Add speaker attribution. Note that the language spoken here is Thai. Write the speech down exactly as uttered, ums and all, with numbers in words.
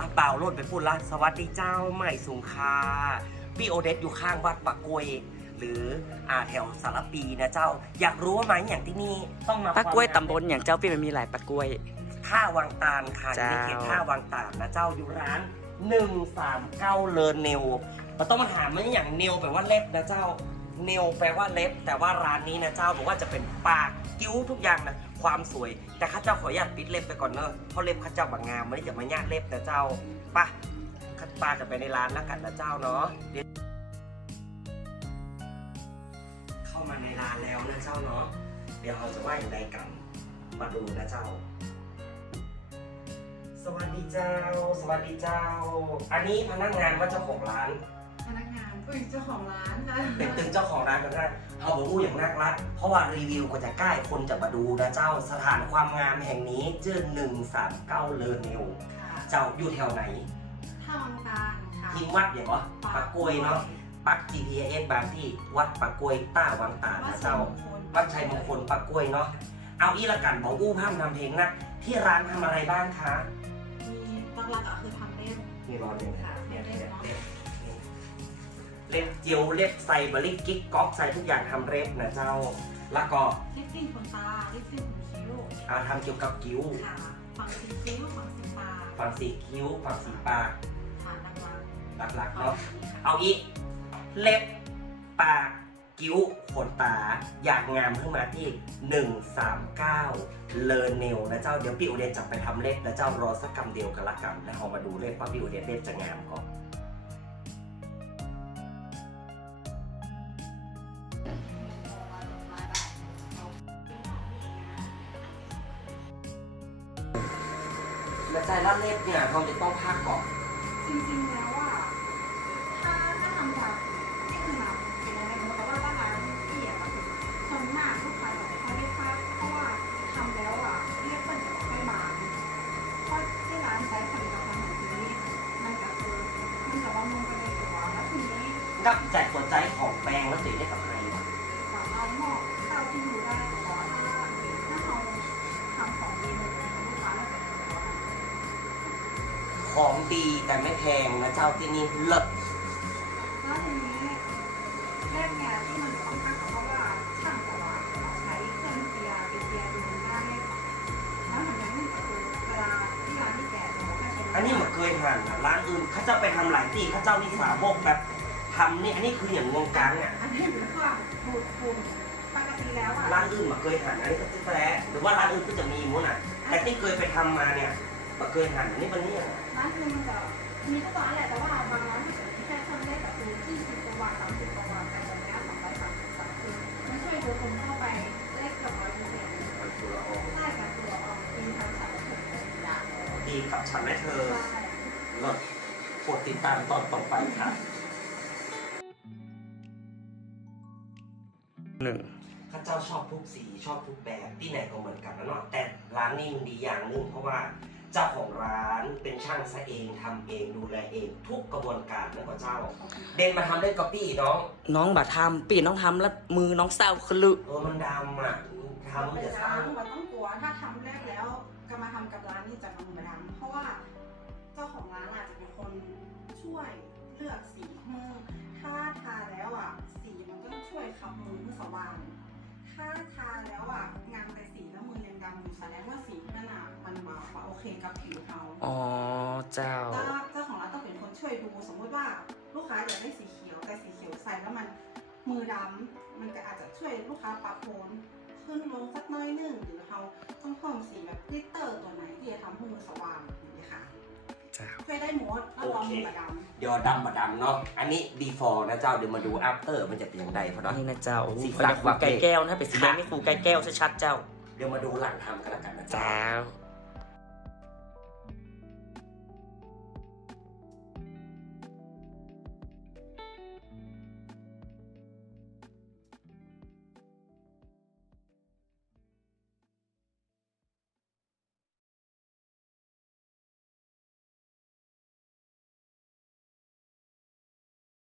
Speaker 1: เปล่าโลดไปพูดละสวัสดีเจ้าใหม่สุงคาพี่โอเดสอยู่ข้างวัดปากกวยหรืออ่าแถวสารปีนะเจ้าอยากรู้ว่าไหมอย่างที่นี่ต้องมา
Speaker 2: ปากกล้วยตำบลอย่างเจ้าพี่มันมีหลายปากกล้วย
Speaker 1: ท่าวังตาลค่ะอยู่ในเขตท่าวังตาลนะเจ้าอยู่ร้านหนึ่งสามเก้าเลอเนลเราต้องมาถามมันอย่างเนลแปลว่าเล็บนะเจ้าเนลแปลว่าเล็บแต่ว่าร้านนี้นะเจ้าบอกว่าจะเป็นปากกิ้วทุกอย่างนะความสวยแต่ข้าเจ้าขออนุญาตปิดเล็บไปก่อนเนอะเพราะเล็บข้าเจ้าบางงามไม่ได้จะมาญาติเล็บนะเจ้าปะข้าปาจะไปในร้านแล้วกันนะเจ้าเนาะเข้ามาในร้านแล้วนะเจ้าเนาะเดี๋ยวเราจะว่าอย่างไรกันมาดูนะเจ้าสวัสดีเจ้าสวัสดีเจ้าอันนี้พนักงานว่าเจ้าของร้าน
Speaker 3: พนักงานผู้หญิงเจ้าของร้านค่ะ
Speaker 1: เป็นตึงเจ้าของร้านกันนะเขาบอกอู้อย่างนักรักเพราะว่ารีวิวก็จะใกล้คนจะมาดูนะเจ้าสถานความงามแห่งนี้ชื่อหนึ่งสามเก้าเลอเนลเจ้าอยู่แถวไหน
Speaker 3: ท่าวังตาลค่ะ
Speaker 1: ที่วัดอย่างวะปักกวยเนาะปัก จี พี เอส บางที่วัดปักกวยต้าวังตาลนะเจ้าวัดชัยมงคลปักกวยเนาะเอาอีละกันบอกอู้พร่ำทำเพลงนะที่ร้านทำอะไรบ้างคะ
Speaker 3: มีหลักๆก็คือทำเล็บ
Speaker 1: มีร้อนเลย
Speaker 3: ค่ะเล็บเล็บ
Speaker 1: เล็บเจียวเล็บใส่บริกิ๊กก๊อกใส่ทุกอย่างทำเล็บนะเจ้าแล้วก็
Speaker 3: ลิปซิ่งขนตาลิปซิ่งขนคิ้ว
Speaker 1: เอาทำเกี่ยวกับคิ้ว
Speaker 3: ค่ะฝั่งสีคิ้วฝั่งสีปาก
Speaker 1: ฝั่งสีคิ้วฝั่งสีปาก
Speaker 3: ค่ะหลักๆ
Speaker 1: หลักๆเนาะเอาอีกเล็บปากคิ้วขนตาอยากงามขึ้นมาที่หนึ่งสามเก้าเลอเนลนะเจ้าเดี๋ยวพี่อุเดนจะไปทำเล็บนะเจ้ารอสักคำเดียวกันละกันแล้วเรามาดูเล็บว่าพี่อุเดนเล็บจะงามก่อนแต่ใจละเล็บเนี่ยเราจะต้องพักก่อน
Speaker 3: จริงๆแล้วอ่ะถ้าถ้าทำจากที่คือแบบเป็นอะไรเหมือนกับว่าร้านที่อ่ะก็คือส่วนมากลูกค้าแบบเขาได้พักเพราะว่าทำแล้วอ่ะเรียกเพิ่นจะไม่มาเพราะที่ร้านใช้ผลิตภัณฑ์แบบนี้มันก็คือมันจะบำรุงไปในตัวแล้วทีนี้
Speaker 1: นับใจหัวใจของแปลงแล้วติดได้กับใครวะ
Speaker 3: สามารถมอบเท่าที่อยู่ได้แต่ว่าถ้าถ้าเราทำของดีเลยลูกค้าก็จะ
Speaker 1: ของดีแต่ไม่แพงนะเจ้าที่นี่เลิศ
Speaker 3: แล้วทีนี้แรกเนี่ยที่มันต้องพักเพราะว่าช่างแต่ว่าเราใช้เครื่องเปียร์เป็นเปียร์ดูง่ายแล้วเหมือนกันนี่ก็คือเวลาที่ร้านที่แก่เราก็ใช้
Speaker 1: อันนี้มันเคยผ่านร้านอื่นเขาจะไปทำหลายที่เขาเจ้านี่สาวกแบบทำนี่อันนี้คืออย่างวงการเนี่ย
Speaker 3: อันนี้คือว่าดูดฝุ่นปกติแล้วอ่ะ
Speaker 1: ร้านอื่นมาเคยผ่านอันนี้ก็จะแท้หรือว่าร้านอื่นก็จะมีมั้งน่ะแต่ที่เคยไปทำมาเนี่ยมาเคยผ่านอันนี้มันนี่
Speaker 3: ร้านอื่นมันจะมีทุกร้านแหละแต่ว่าบางร้านที่แค่ทำได้แบบคือยี่สิบกว่าวันสามสิบกว่าวันแต่แบบนี้สองร้อยสามสิบสามคือมันช่วยดูคนเข้าไปเลขกับร้อยเปอร์เซ็นต์ใช่กับตัวออกกินทำสัตว์เฉยๆ
Speaker 1: ดีกับฉันและเธอเลิศโปรดติดตามตอนต่อไปค่ะ
Speaker 2: หนึ่ง
Speaker 1: ข้าเจ้าชอบทุกสีชอบทุกแบบที่ไหนก็เหมือนกันนะเนาะแต่ร้านนี้มันดีอย่างหนึ่งเพราะว่าเจ้าของร้านเป็นช่างซะเองทำเองดูแลเองทุกกระบวนการนะกว่าเจ้าเดนมาทำได้ก๊อปปี้น้อง
Speaker 2: น้องบาทำปีน้องทำแล้วมือน้องเศร้าคลึ
Speaker 1: เออมันดำอ่ะทำมันจะสร้าง
Speaker 3: มันต้องกลัวถ้าทำแรกแล้วก็มาทำกับร้านนี่จะมันเหมือนดำเพราะว่าเจ้าของร้านอาจจะเป็นคนช่วยเลือกสีมือถ้าทาแล้วอ่ะสีมันก็ช่วยขับมือมือสว่างถ้าทาแล้วอ่ะงานไปสีแล้วมือยังดำอยู่แสดงว่าสีนั่นอ่ะมันมาโอเคกับผิวเขา
Speaker 2: อ๋อเจ้า
Speaker 3: เจ้าของร้านต้องเป็นคนช่วยดูสมมติว่าลูกค้าอยากได้สีเขียวแต่สีเขียวใส่แล้วมันมือดำมันก็อาจจะช่วยลูกค้าปรับโทนขึ้นลงสักน้อยหนึ่งหรือเขาต้องเพิ่มสีแบบกลิตเตอร์ตัวไหนที่จะทำให้มือสว่างอย่างนี้ค่ะช่วยได้หมดแล้วลองมือดำ
Speaker 1: เดี๋ยวดำมาดำเนาะอันนี้ before นะเจ้าเดี๋ยวมาดู after มันจะเป็นอย่างไรเพราะเนาะ
Speaker 2: นี่นะเจ้าสีสักว่าไก่แก้วนะเป็นสีแดงนี่ฟูไก่แก้วชัดๆเจ้า
Speaker 1: เดี๋ยวมาดูหลังทำกันแล้วกันนะ
Speaker 2: เจ้า